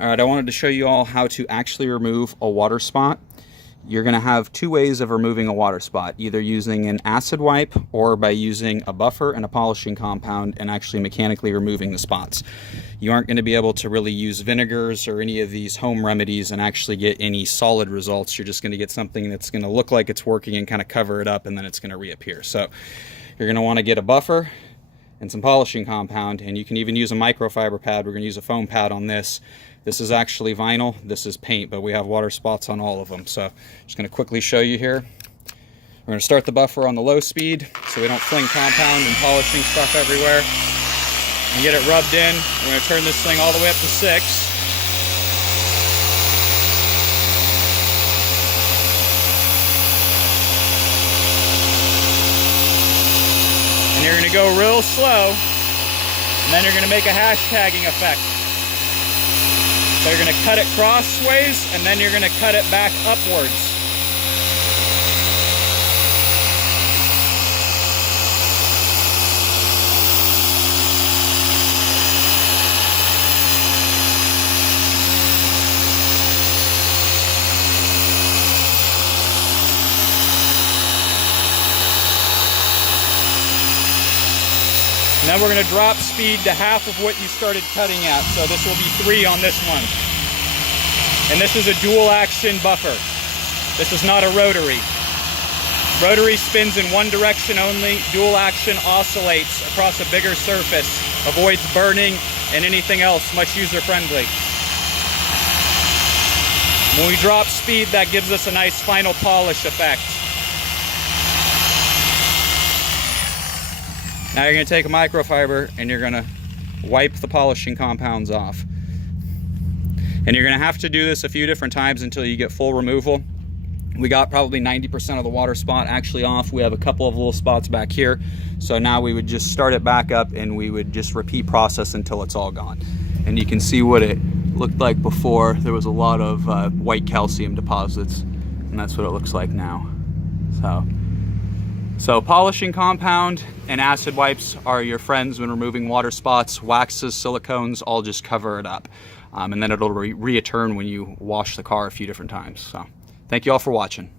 All right, I wanted to show you all how to actually remove a water spot. You're going to have two ways of removing a water spot, either using an acid wipe or by using a buffer and a polishing compound and actually mechanically removing the spots. You aren't going to be able to really use vinegars or any of these home remedies and actually get any solid results. You're just going to get something that's going to look like it's working and kind of cover it up, and then it's going to reappear. So you're going to want to get a buffer and some polishing compound, and you can even use a microfiber pad. We're going to use a foam pad on this. This is actually vinyl, this is paint, but we have water spots on all of them. So just going to quickly show you here. We're going to start the buffer on the low speed so we don't fling compound and polishing stuff everywhere. And get it rubbed in. We're going to turn this thing all the way up to 6. And you're going to go real slow, and then you're going to make a hashtagging effect. So you're going to cut it crossways, and then you're going to cut it back upwards. And then we're going to drop speed to half of what you started cutting at. So this will be 3 on this one. And this is a dual action buffer. This is not a rotary. Rotary spins in one direction only. Dual action oscillates across a bigger surface, avoids burning and anything else, much user friendly. When we drop speed, that gives us a nice final polish effect. Now you're going to take a microfiber and you're going to wipe the polishing compounds off. And you're going to have to do this a few different times until you get full removal. We got probably 90% of the water spot actually off. We have a couple of little spots back here. So now we would just start it back up and we would just repeat process until it's all gone. And you can see what it looked like before. There was a lot of white calcium deposits, and that's what it looks like now. So polishing compound and acid wipes are your friends when removing water spots. Waxes, silicones, all just cover it up. And then it'll return when you wash the car a few different times. So thank you all for watching.